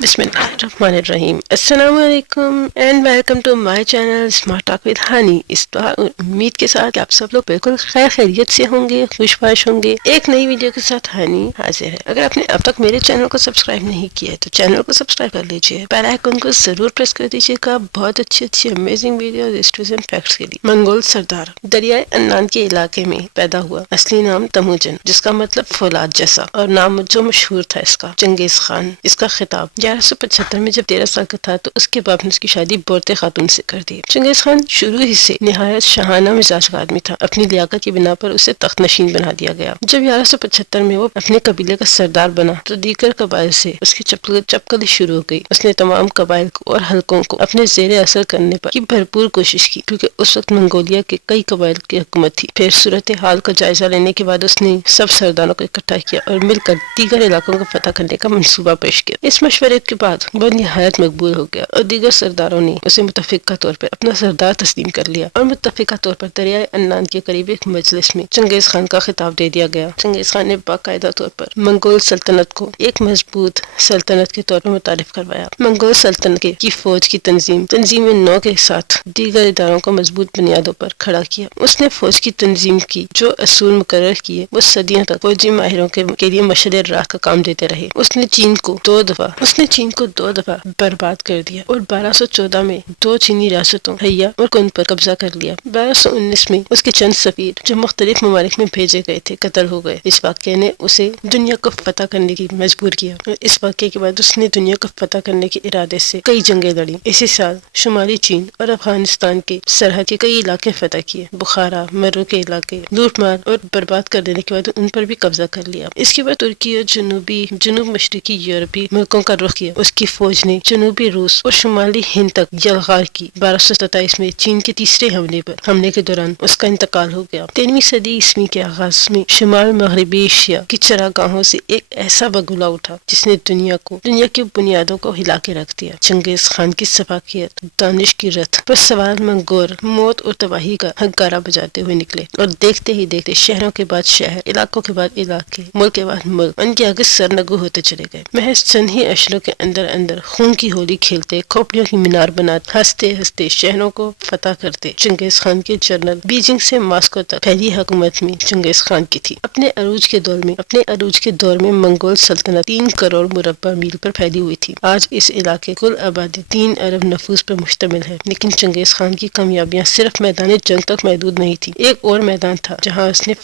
بسم اللہ الرحمن الرحیم. السلام علیکم and welcome to my channel smart talk with Hani. اس بار امید کے ساتھ کہ آپ سب لوگ بالکل خیر خیریت سے ہوں گے، خوش باش ہوں گے. ایک نئی ویڈیو کے ساتھ ہانی حاضر ہے. اگر آپ نے اب تک میرے چینل کو سبسکرائب نہیں کیا ہے تو چینل کو سبسکرائب کر لیجیے، بیل آئیکن کو ضرور پریس کر دیجیے گا بہت اچھی amazing video history's and facts کے لیے. منگول سردار دریائے عنان کے علاقے میں پیدا ہوا. اصلی نام تموجن، جس کا مطلب فولاد جیسا، اور نام جو مشہور تھا اس کا چنگیز خان. اس کا خطاب 1175 میں جب 13 سال کا تھا تو اس کے باپ نے اس کی شادی بورتے خاتون سے کر دی. چنگیز خان شروع ہی سے نہایت شاہانہ مزاج کا آدمی تھا. اپنی لیاقت کی بنا پر اسے تخت نشین بنا دیا گیا. جب 1175 میں وہ اپنے قبیلے کا سردار بنا تو دیگر قبائل سے اس کی چپکلی شروع ہو گئی. اس نے تمام قبائل کو اور حلقوں کو اپنے زیر اثر کرنے پر کی بھرپور کوشش کی، کیونکہ اس وقت منگولیا کے کئی قبائل کی حکومت تھی. پھر صورتحال کا جائزہ لینے کے بعد اس نے سب سرداروں کو اکٹھا کیا اور مل کر دیگر علاقوں کو فتح کرنے کا منصوبہ پیش کیا. اس مشورے کے بعد وہ نہایت مقبول ہو گیا اور دیگر سرداروں نے اسے متفقہ طور پر اپنا سردار تسلیم کر لیا، اور متفقہ طور پر دریائے عنان کے قریب ایک مجلس میں چنگیز خان کا خطاب دے دیا گیا. چنگیز خان نے باقاعدہ طور پر منگول سلطنت کو ایک مضبوط سلطنت کے طور پر متعارف کروایا. منگول سلطنت کی فوج کی تنظیم نو کے ساتھ دیگر اداروں کو مضبوط بنیادوں پر کھڑا کیا. اس نے فوج کی تنظیم کی جو اصول مقرر کیے وہ صدیوں تک فوجی ماہروں کے لیے مشہد راہ کا کام دیتے رہے. اس نے چین کو دو دفعہ برباد کر دیا اور 1214 میں 2 چینی ریاستوں ہیا اور کن پر قبضہ کر لیا. 1219 میں اس کے چند سفیر جو مختلف ممالک میں بھیجے گئے تھے قتل ہو گئے. اس واقعے نے اسے دنیا کو فتح کرنے کی مجبور کیا، اور اس واقعے کے بعد اس نے دنیا کو فتح کرنے کے ارادے سے کئی جنگیں لڑی. اسی سال شمالی چین اور افغانستان کے سرحد کے کئی علاقے فتح کیے. بخارا، مرو کے علاقے لوٹ مار اور برباد کر دینے کے بعد ان پر بھی قبضہ کر لیا. اس کے بعد ترکی اور جنوب مشرقی یورپی ملکوں کا رخ کیا. اس کی فوج نے جنوبی روس اور شمالی ہند تک یلغار کی. 1227 میں چین کے تیسرے حملے کے دوران اس کا انتقال ہو گیا. 13ویں صدی عیسوی کے آغاز میں شمال مغربی ایشیا کی چراگاہوں سے ایک ایسا بگولا اٹھا جس نے دنیا کی بنیادوں کو ہلا کے رکھ دیا. چنگیز خان کی سفاکیت، دانش کی رتھ پر سوار منگور موت اور تباہی کا ہنکارا بجاتے ہوئے نکلے، اور دیکھتے ہی دیکھتے شہروں کے بعد شہر، علاقوں کے بعد علاقے، ملک کے بعد ملک ان کے آگے سرنگو ہوتے چلے گئے. محض چند ہی اشروں کے اندر خون کی ہولی کھیلتے، کھوپڑیوں کی مینار بناتے، ہنستے شہروں کو فتح کرتے. چنگیز خان کے جنرل بیجنگ سے ماسکو تک پھیلی حکومت میں چنگیز خان کی تھی. اپنے عروج کے دور میں منگول سلطنت 3 کروڑ مربع میل پر پھیلی ہوئی تھی. آج اس علاقے کل آبادی 3 ارب نفوس پر مشتمل ہے. لیکن چنگیز خان کی کامیابیاں صرف میدان جنگ تک محدود نہیں تھی. ایک اور میدان تھا جہاں اس نے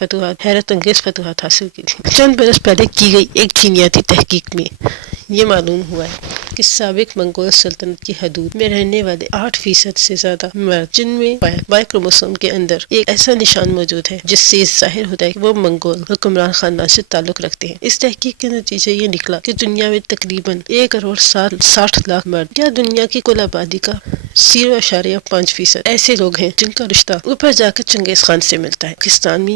حیرت انگیز فتوحات حاصل کی تھی. چند برس پہلے کی گئی ایک چینیاتی تحقیق میں یہ معلوم ہوا ہے کہ سابق منگول سلطنت کی حدود میں رہنے والے 8% سے زیادہ مرد، جن میں وائی کروموسوم کے اندر ایک ایسا نشان موجود ہے جس سے ظاہر ہوتا ہے کہ وہ منگول حکمران خاندان سے تعلق رکھتے ہیں. اس تحقیق کے نتیجے یہ نکلا کہ دنیا میں تقریباً 1 کروڑ 60 لاکھ مرد، یا دنیا کی کل آبادی کا 0.5% ایسے لوگ ہیں جن کا رشتہ اوپر جا کر چنگیز خان سے ملتا ہے. پاکستان میں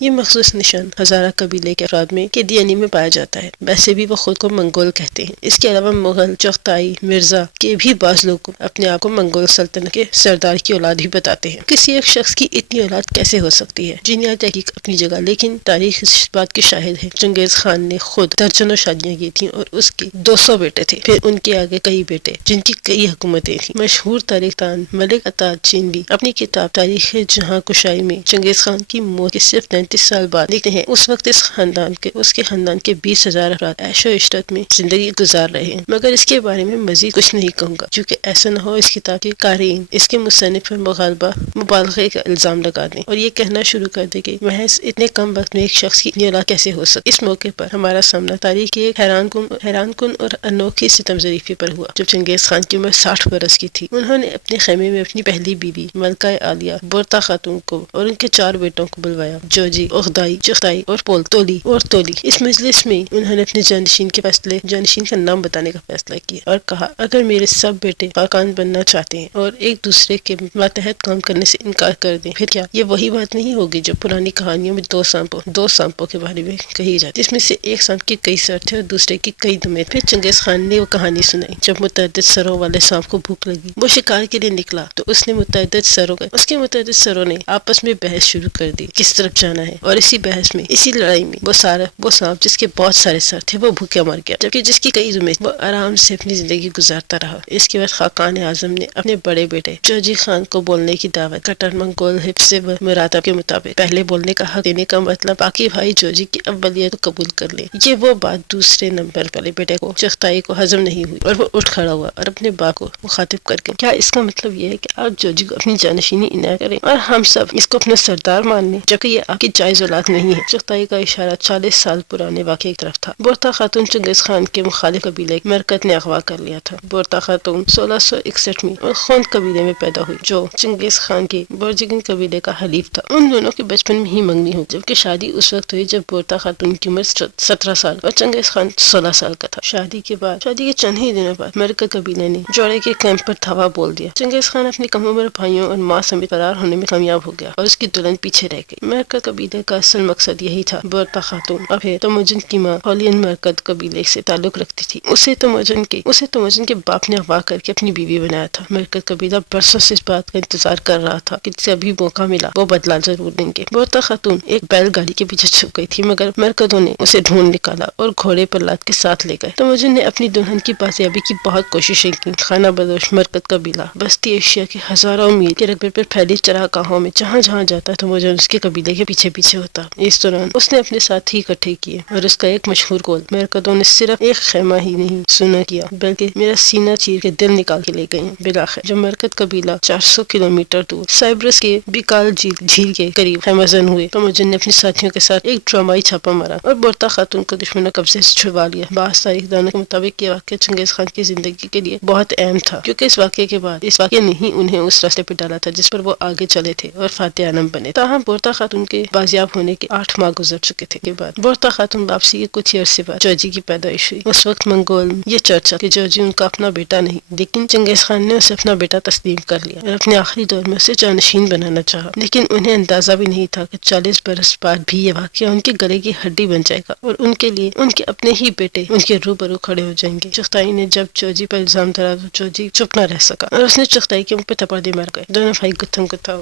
یہ مخصوص نشان ہزارہ قبیلے کے افراد میں کے ڈی این اے میں پایا جاتا ہے. ویسے بھی وہ خود کو منگول کہتے ہیں. اس کے علاوہ مغل، چغتائی، مرزا کے بھی بعض لوگ اپنے آپ کو منگول سلطنت کے سردار کی اولاد ہی بتاتے ہیں. کسی ایک شخص کی اتنی اولاد کیسے ہو سکتی ہے؟ جینیاتی تحقیق اپنی جگہ، لیکن تاریخ اس بات کی شاہد ہے. چنگیز خان نے خود درجنوں شادیاں کی تھیں اور اس کے 200 بیٹے تھے. پھر ان کے آگے کئی بیٹے جن کی کئی حکومتیں تھیں. مشہور تاریخ دان ملک عطا چینی اپنی کتاب تاریخ جہاں کشائی میں چنگیز خان کی موت کے صرف 39 سال بعد لکھتے ہیں اس وقت اس کے خاندان کے 20,000 افراد عیش و عشرت میں زندگی گزار رہے ہیں. مگر اس کے بارے میں مزید کچھ نہیں کہوں گا کیونکہ ایسا نہ ہو اس کتاب کے قارئین اس کے مصنف پر مبالغے کا الزام لگا دیں اور یہ کہنا شروع کر دیں کہ محض اتنے کم وقت میں ایک شخص کی اتنی اولاد کیسے ہو سکتی. اس موقع پر ہمارا سامنا تاریخ کی ایک حیران کن اور انوکھی ستم ظریفی پر ہوا. جب چنگیز خان کی عمر 60 برس کی تھی، انہوں نے اپنے خیمے میں اپنی پہلی بیوی ملکہ عالیہ بورتا خاتون کو اور ان کے 4 بیٹوں کو بلوایا، جوجی، اغدائی، چغتائی اور تولی. اس مجلس میں انہوں نے اپنے جانشین کا نام بتانے کا فیصلہ کیا اور کہا اگر میرے سب بیٹے خاقان بننا چاہتے ہیں اور ایک دوسرے کے ماتحت کام کرنے سے انکار کر دیں پھر کیا یہ وہی بات نہیں ہوگی جو پرانی کہانیوں میں 2 سانپوں کے بارے میں کہی جاتی، جس میں سے ایک سانپ کے کئی سر تھے اور دوسرے کی کئی دمیں. پھر چنگیز خان نے وہ کہانی سنائی جب متعدد سروں والے سانپ کو بھوک بھوک لگی، وہ شکار کے لیے نکلا تو اس نے اس کے متعدد سروں نے آپس میں بحث شروع کر دی کس طرف جانا ہے، اور اسی بحث میں، اسی لڑائی میں وہ سانپ جس کے بہت سارے سر تھے وہ بھوکا مر گیا، جبکہ جس کی کئی دمیں وہ آرام سے اپنی زندگی گزارتا رہا۔ اس کے بعد خاقان اعظم نے اپنے بڑے بیٹے جوجی خان کو بولنے کی دعوت، کٹر منگول حفظ و مراتب کے مطابق پہلے بولنے کا حق دینے کا مطلب باقی بھائی جوجی کی اولیت کو قبول کر لیں۔ یہ وہ بات دوسرے نمبر والے بیٹے کو چغتائی کو ہضم نہیں ہوئی اور وہ اٹھ کھڑا ہوا اور اپنے باپ کو مخاطب کر کے، کیا اس کا مطلب یہ ہے کہ آپ جوجی کو اپنی جانشینی عنایت کریں اور ہم سب اس کو اپنا سردار مان لیں، جبکہ یہ آپ کی جائز اولاد نہیں ہے؟ چغتائی کا اشارہ 40 سال پرانے واقعے کی طرف تھا۔ بورتا خاتون چنگیز خان کے مخالف قبیلے مرکت نے اغوا کر لیا تھا۔ بورتا خاتون 1661 میں خوند قبیلے میں پیدا ہوئی جو چنگیز خان کے بورجگن قبیلے کا حلیف تھا۔ ان دونوں کے بچپن میں ہی منگنی ہوئی، جبکہ شادی اس وقت ہوئی جب بورتا خاتون کی عمر 17 سال اور چنگیز خان 16 سال کا تھا۔ شادی کے چند ہی دنوں بعد مرکت قبیلے نے جوڑے کے کیمپ پر دھاوا بول دیا۔ چنگیز خان اپنی کم عمر بھائیوں اور ماں سمیت فرار ہونے میں کامیاب ہو گیا اور اس کی دلہن پیچھے رہ گئی۔ مرکت قبیلے کا اصل مقصد یہی تھا۔ بورتا خاتون اور پھر تموجن کی ماں ہولین مرکت قبیلے سے تعلق رکھتی تھی۔ اسے تموجن کے باپ نے اغوا کر کے اپنی بیوی بنایا تھا۔ مرکت قبیلہ برسوں سے اس بات کا انتظار کر رہا تھا کہ جب بھی موقع ملا وہ بدلہ ضرور دیں گے۔ بورتا خاتون ایک بیل گاڑی کے پیچھے چھپ گئی تھی، مگر مرکتوں نے اسے ڈھونڈ نکالا اور گھوڑے پر لاد کے ساتھ لے گئے۔ تموجن نے اپنی دلہن کی بازیابی کی بہت کوششیں کی۔ خانہ بدوش مرکت قبیلہ وسطی ایشیا کے ہزاروں میل کے رقبے پر پھیلی چراگاہوں میں جہاں جہاں جاتا تموجن اس کے قبیلے کے پیچھے پیچھے ہوتا۔ اس دوران اس نے اپنے ساتھی اکٹھے کیے اور اس کا ایک مشہور قول مرکتوں نے صرف ایک خیمہ ہی نہیں سنا کیا بلکہ میرا سینہ چیر کے دل نکال کے لے گئے۔ بلاخر جب مرکت قبیلہ 400 کلومیٹر دور سائبرس کے بیکال جھیل کے قریب خیمہ زن ہوئے، تموجن نے اپنے ساتھیوں کے ساتھ ایک ڈرامائی چھاپا مارا اور بورتا خاتون کو دشمنوں قبضے سے چھڑوا لیا۔ بعض تاریخ دانوں کے مطابق یہ واقعہ چنگیز خان کی زندگی کے لیے بہت اہم تھا، کیونکہ اس واقعے نے ہی انہیں اس راستے پہ ڈالا تھا جس پر وہ آگے چلے تھے اور فاتح عالم بنے۔ تاہم بورتا خاتون کے بازیاب ہونے کے 8 ماہ گزر چکے تھے کے بعد بورتا خاتون واپسی کے کچھ عرصے بعد جوجی کی پیدائش ہوئی۔ اس وقت منگول یہ چرچا کہ جوجی ان کا اپنا بیٹا نہیں، لیکن چنگیز خان نے اسے اپنا بیٹا تسلیم کر لیا اور اپنے آخری دور میں اسے جانشین بنانا چاہا، لیکن انہیں اندازہ بھی نہیں تھا کہ 40 برس بعد بھی یہ واقعہ ان کے گلے کی ہڈی بن جائے گا اور ان کے لیے ان کے اپنے ہی بیٹے ان کے روبرو کھڑے ہو جائیں گے۔ چغتائی نے جب جوجی پر الزام ڈالا تو جوجی چپ نہ رہ سکا اور اس نے چغتائی کے منہ پہ تھپڑ دے مار گئے۔ دونوں بھائی گتھم گتھا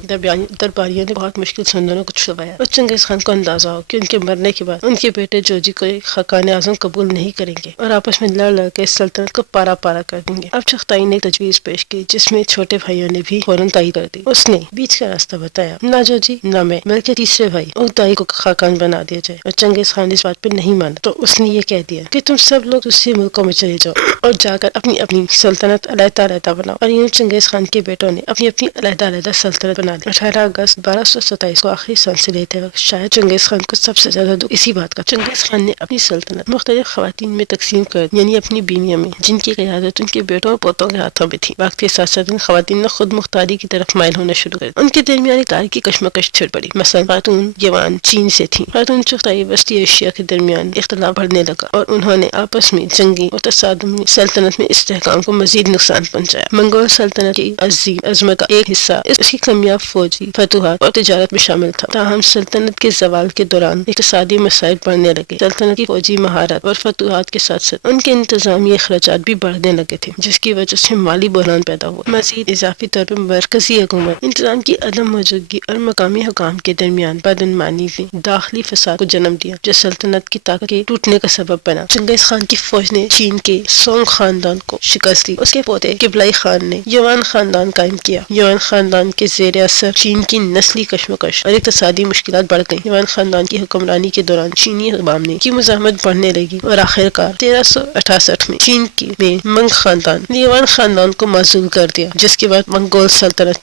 درباریوں نے بہت مشکل سے ان دونوں کو چھڑوایا اور چنگیز خان کو اندازہ ہو کہ ان کے مرنے کے بعد ان کے بیٹے جوجی کو خاقان اعظم قبول نہیں کریں گے اور آپس میں لڑ کے سلطنت کو پارا پارا کر دیں گے۔ اب چغتائی نے ایک تجویز پیش کی جس میں چھوٹے بھائیوں نے بھی فوراً تائید کر دی۔ اس نے بیچ کا راستہ بتایا، نہ جوجی نہ میں بلکہ تیسرے بھائی اوگتائی کو خاقان بنا دیا جائے، اور چنگیز خان اس بات پہ نہیں مانا تو اس نے یہ کہہ دیا کہ تم سب لوگ دوسرے ملکوں میں چلے جاؤ اور جا کر اپنی اپنی سلطنت علیحدہ بناؤ، اور یوں چنگیز خان کے بیٹوں نے اپنی علیحدہ سلطنت بنا لی۔ 18 اگست 1227 کو آخری سانس لیتے وقت شاید چنگیز خان کو سب سے زیادہ دکھ اسی بات کا۔ چنگیز خان نے اپنی سلطنت مختلف خواتین میں تقسیم کر دی، یعنی اپنی بیویوں میں، جن کی قیادت ان کے بیٹوں اور پوتوں کے ہاتھوں میں تھی۔ وقت کے ساتھ ساتھ ان خواتین نے خود مختاری کی طرف مائل ہونا شروع کر دیا۔ ان کے درمیان ایک تاریخی کشمکش چھڑ پڑی۔ مثلا خاتون یوان چین سے تھیں، خاتون چغتائی وسطی ایشیا کے درمیان اختلاف بڑھنے لگا اور انہوں نے آپس میں جنگی اور تصادمی سلطنت میں استحکام کو مزید نقصان پہنچایا۔ منگول سلطنت کی عظیم عظمت کا ایک حصہ اس کی کامیاب فوجی فتوحات اور تجارت میں شامل تھا، تاہم سلطنت کے زوال کے دوران اقتصادی مسائل بڑھنے لگے۔ سلطنت کی فوجی مہارت اور فتوحات کے ساتھ ساتھ ان کے انتظامی اخراجات بھی بڑھنے لگے تھے، جس کی وجہ سے مالی بحران پیدا ہوا۔ مزید اضافی طور پر مرکزی حکومت انتظام کی عدم موجودگی اور مقامی حکام کے درمیان بدعنوانی نے داخلی فساد کو جنم دیا، جو سلطنت کی طاقت کے ٹوٹنے کا سبب بنا۔ چنگیز خان کی فوج نے چین کے سونگ خاندان کو شکست دی۔ اس کے پوتے قبلائی خان نے یوان خاندان قائم کیا۔ یوان خاندان کے زیر اثر چین کی نسلی کشمکش اور اقتصادی مشکلات بڑھ گئیں۔ یوان خاندان کی حکمرانی کے دوران چینی عوام کی مزاحمت بڑھنے لگی اور آخرکار 1368 میں چین میں منگ خاندان نے یوان خاندان کو معزول کر دیا، جس کے بعد منگول سلطنت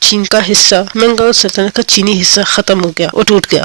کا چینی حصہ ختم ہو گیا اور ٹوٹ گیا۔